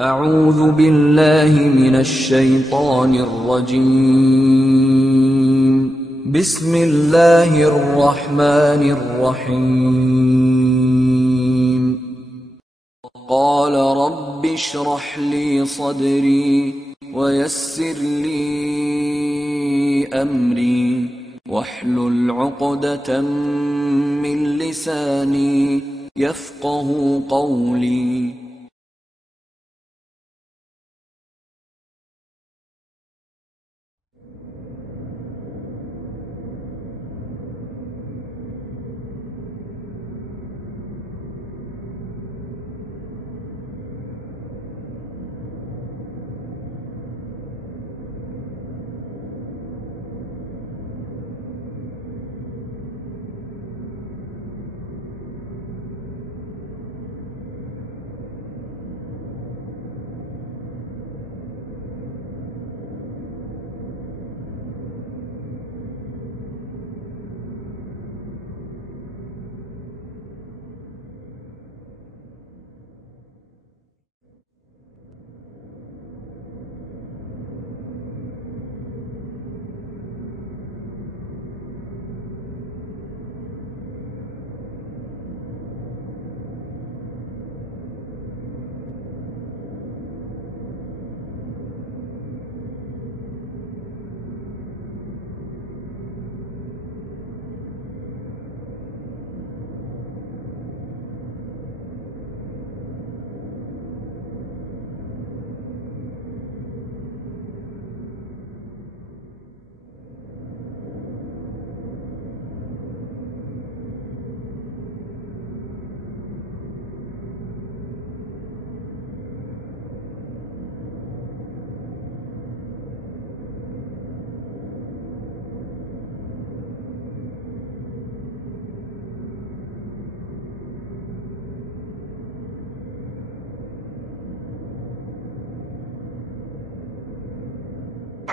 أعوذ بالله من الشيطان الرجيم. بسم الله الرحمن الرحيم. قال رب اشرح لي صدري ويسر لي أمري واحلل عقدة من لساني يفقه قولي.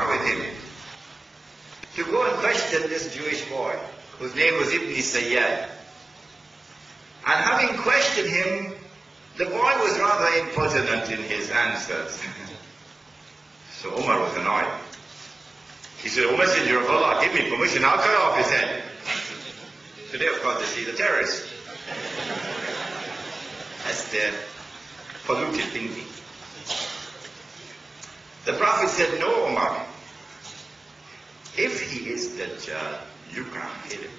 With him to go and question this Jewish boy whose name was Ibn Sayyad. And having questioned him, the boy was rather impertinent in his answers. So Umar was annoyed. He said, "O Messenger of Allah, give me permission, I'll cut off his head." Today, of course, they see the terrorists. That's their polluted thinking. The Prophet said, "No, Umar. If he is Dajjal, you can't kill him.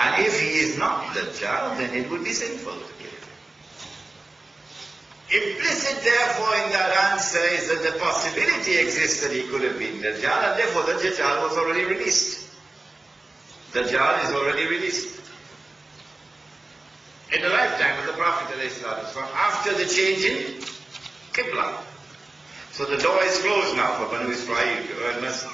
And if he is not Dajjal, then it would be sinful to kill him." Implicit, therefore, in that answer is that the possibility exists that he could have been Dajjal, and therefore the Dajjal was already released. Dajjal is already released. In the lifetime of the Prophet ﷺ, after the change in Qibla. So the door is closed now for Banu Israel to earn mercy.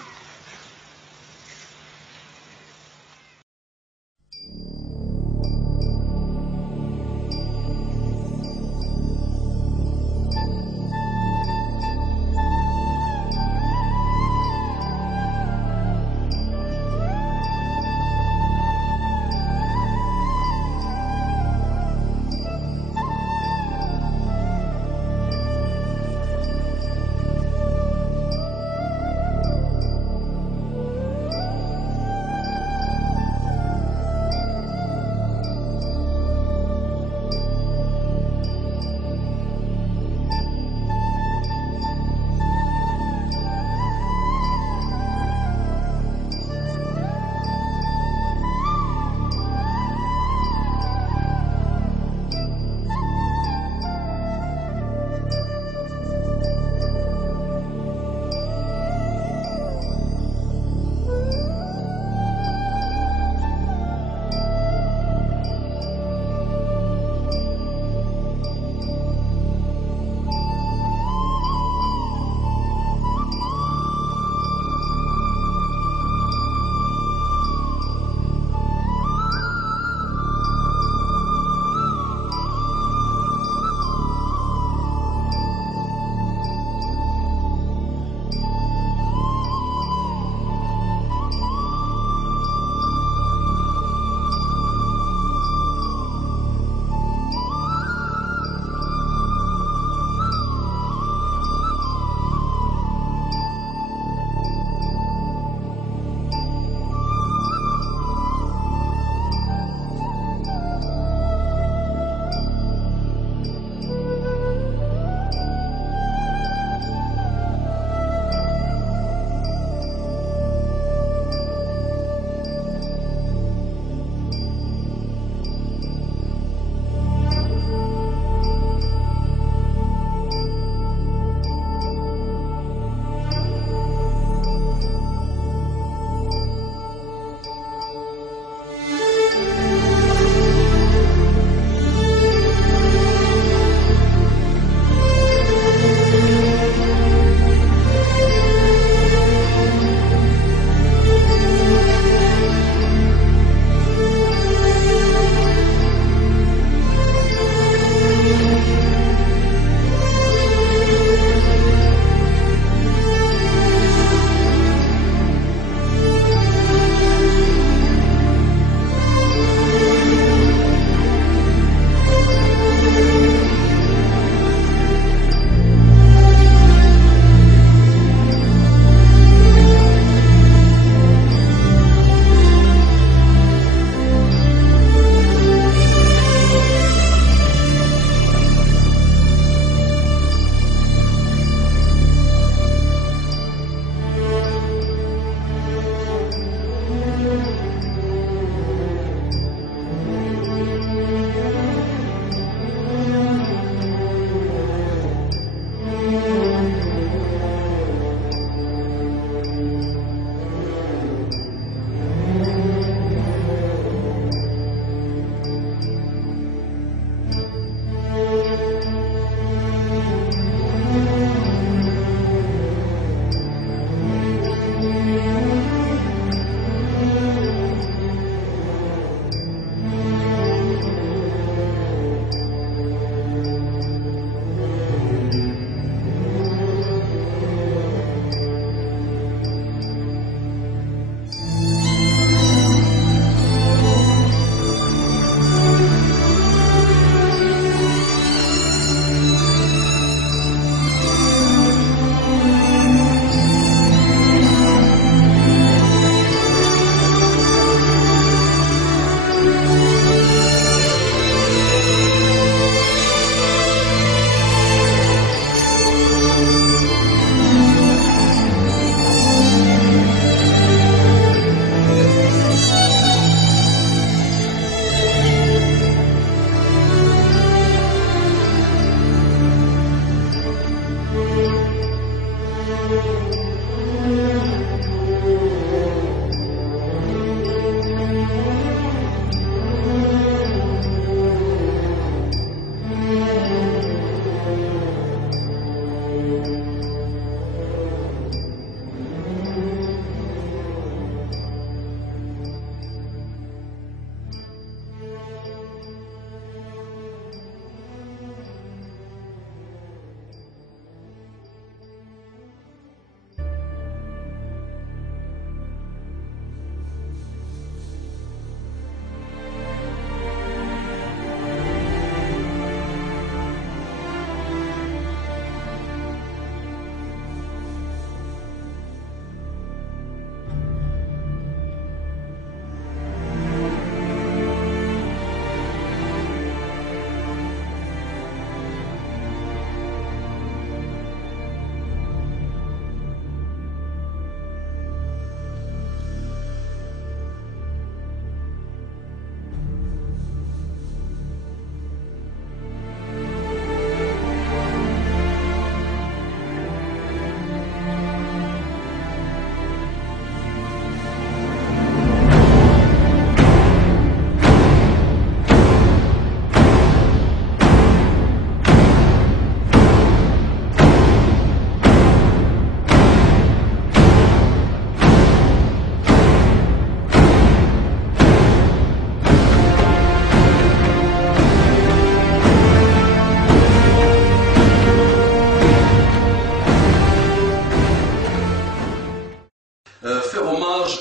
faire hommage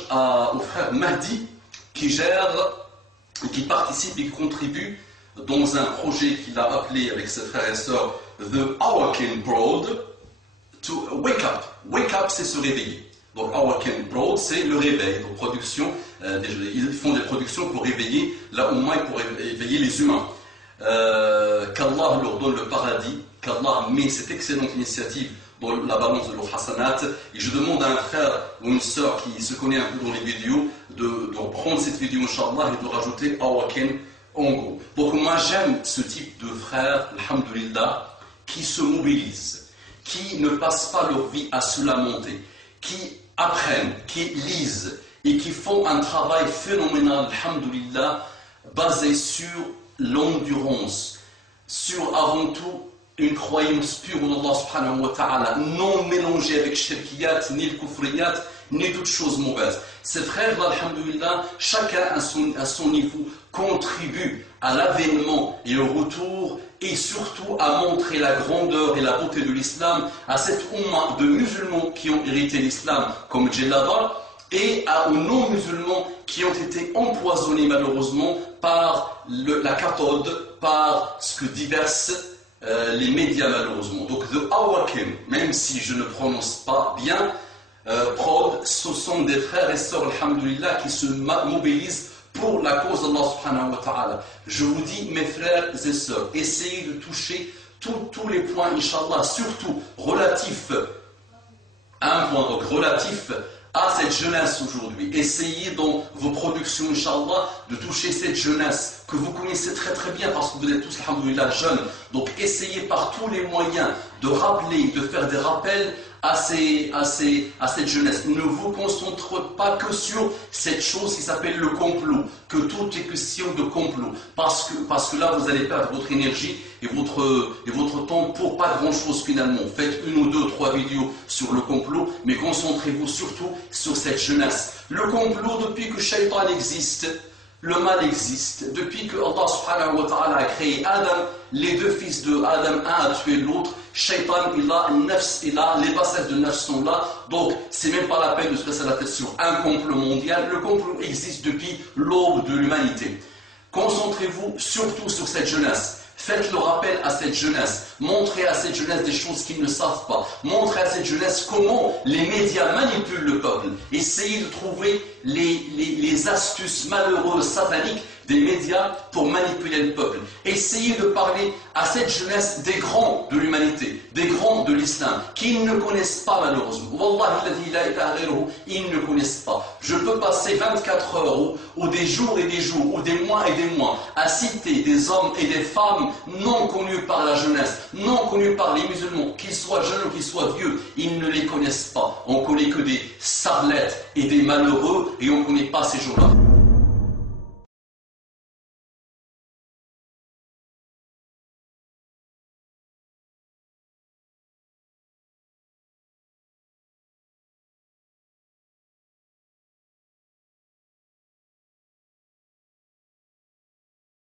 au frère Mahdi qui qui participe et qui contribue dans un projet qu'il a appelé avec ses frères et sœurs The Awaken Broad to Wake Up. Wake Up, c'est se réveiller. Donc Awaken Broad, c'est le réveil. Donc production, ils font des productions pour réveiller la Oumma et pour réveiller les humains. Qu'Allah leur donne le paradis, qu'Allah met cette excellente initiative dans la balance de leurs hasanat. Et je demande à un frère ou une sœur qui se connaît un peu dans les vidéos de reprendre cette vidéo, Inch'Allah, et de rajouter Awaken en gros. Donc moi j'aime ce type de frères, alhamdoulilah, qui se mobilisent, qui ne passent pas leur vie à se lamenter, qui apprennent, qui lisent et qui font un travail phénoménal, alhamdoulilah, basé sur l'endurance, sur avant tout une croyance pure en Allah subhanahu wa ta'ala, non mélangée avec shirkiyat, ni le kufriyat, ni toutes choses mauvaises. Ces frères-là, alhamdoulilah, chacun à son niveau, contribue à l'avènement et au retour, et surtout à montrer la grandeur et la beauté de l'islam à cette umma de musulmans qui ont hérité l'islam comme Djellaba, et aux non-musulmans qui ont été empoisonnés malheureusement par la cathode, par ce que diversent les médias malheureusement. Donc The Awaken, même si je ne prononce pas bien, Prod, ce sont des frères et sœurs, alhamdoulilah, qui se mobilisent pour la cause d'Allah subhanahu wa ta'ala. Je vous dis, mes frères et sœurs, essayez de toucher tous les points, Inch'Allah, surtout relatifs à un point, donc relatif à cette jeunesse aujourd'hui. Essayez dans vos productions, Inch'Allah, de toucher cette jeunesse que vous connaissez très très bien parce que vous êtes tous, alhamdoulilah, jeunes. Donc essayez par tous les moyens de rappeler, de faire des rappels à cette jeunesse. Ne vous concentrez pas que sur cette chose qui s'appelle le complot, que tout est question de complot, parce que là vous allez perdre votre énergie et votre temps pour pas grand chose finalement. Faites 1 ou 2, 3 vidéos sur le complot, mais concentrez-vous surtout sur cette jeunesse. Le complot, depuis que Shaitan existe, le mal existe. Depuis que Allah subhanahu wa ta'ala a créé Adam, les deux fils de Adam, un a tué l'autre. Shaitan, il a les bassesses de nafs sont là. Donc, c'est même pas la peine de se passer la tête sur un complot mondial. Le complot existe depuis l'aube de l'humanité. Concentrez-vous surtout sur cette jeunesse. Faites le rappel à cette jeunesse. Montrez à cette jeunesse des choses qu'ils ne savent pas. Montrez à cette jeunesse comment les médias manipulent le peuple. Essayez de trouver les astuces malheureuses, sataniques des médias pour manipuler le peuple. Essayez de parler à cette jeunesse des grands de l'humanité, des grands de l'islam, qu'ils ne connaissent pas malheureusement. Wallahi, ils ne connaissent pas. Je peux passer 24 heures ou des jours et des jours, ou des mois et des mois, à citer des hommes et des femmes non connus par la jeunesse, non connus par les musulmans, qu'ils soient jeunes ou qu'ils soient vieux, ils ne les connaissent pas. On connaît que des sablettes et des malheureux, et on ne connaît pas ces gens-là.